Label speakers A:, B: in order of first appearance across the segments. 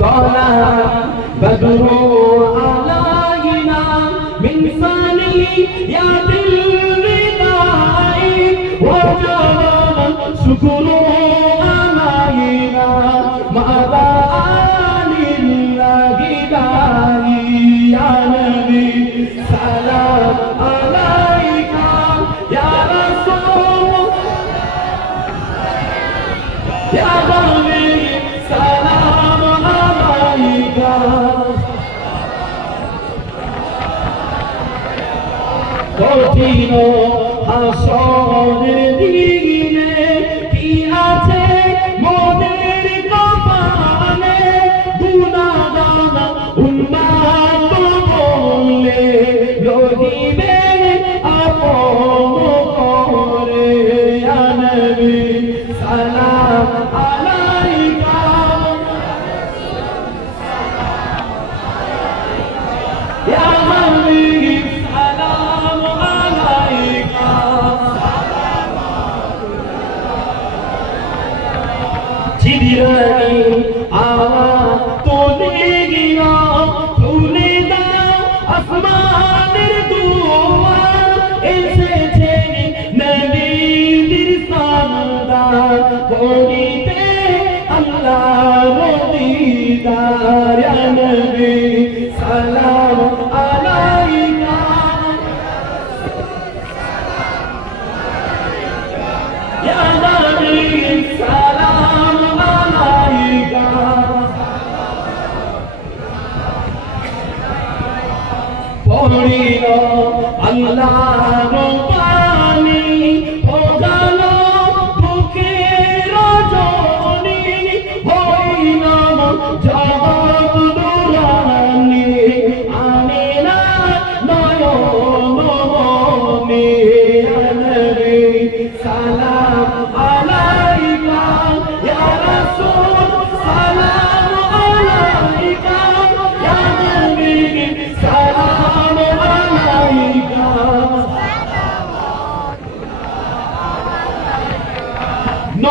A: طلع بدر علينا من فاني يا دل الرداء شكره কঠিন হাসনের দিনে জিবরাইল আওয়াজ তোলে গিয়া, তুলে দাও আসমানের দুয়ার। এসেছে নবীর সান্দার করিতে আল্লাহ দিদার। ইয়া নবী, সালাম আলাইকা। ইয়া নবী, সালাম আল্লাহ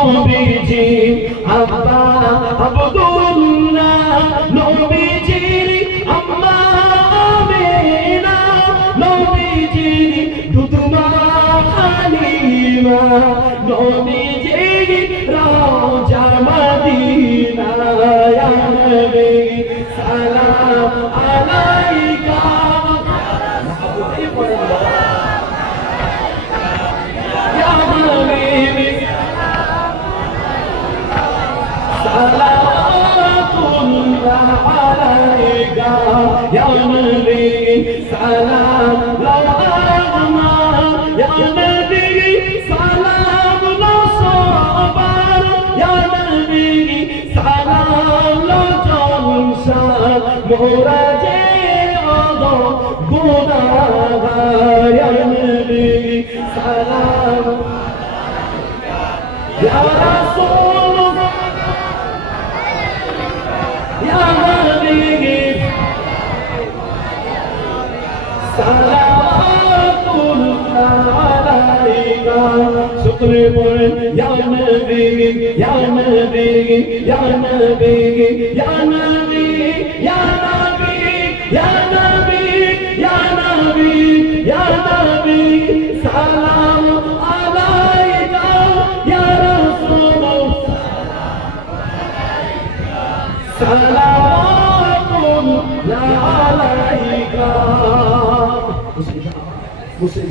A: নবীজি আব্বা আব্দুল্লাহ নবীজির আম্মা আমিনা নবীজির দুদুমা হালিমা নবীজির রাজা মদিনা يا النبي سلام لنا يا النبي سلام لا صبر يا النبي سلام لا تنسى مراجع غناها শুক্রে পড়ে ইয়া নবী ইয়া নবী ইয়া নবী ইয়া নবী ইয়া নবী ইয়া নবী ইয়া নবী ইয়া নবী সালাম আলাইকা ইয়া রাসূল সালাম আলাইকা মুসলিম